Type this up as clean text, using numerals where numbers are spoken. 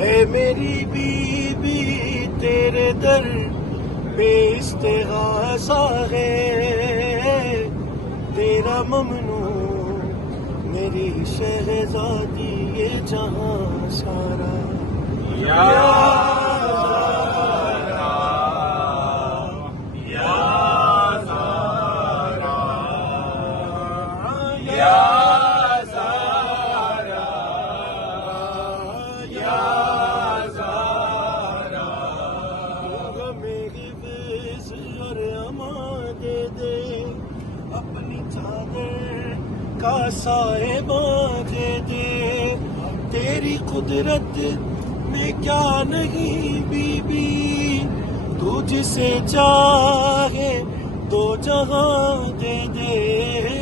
اے میری بیوی تیرے در پہ استغاثہ ہے، تیرا ممنوع میری شہزادی یہ جہاں سارا اپنی چادر کا سائے باندھے دے، تیری قدرت میں کیا نہیں بی بی، تو جسے چاہے دو جہاں دے دے۔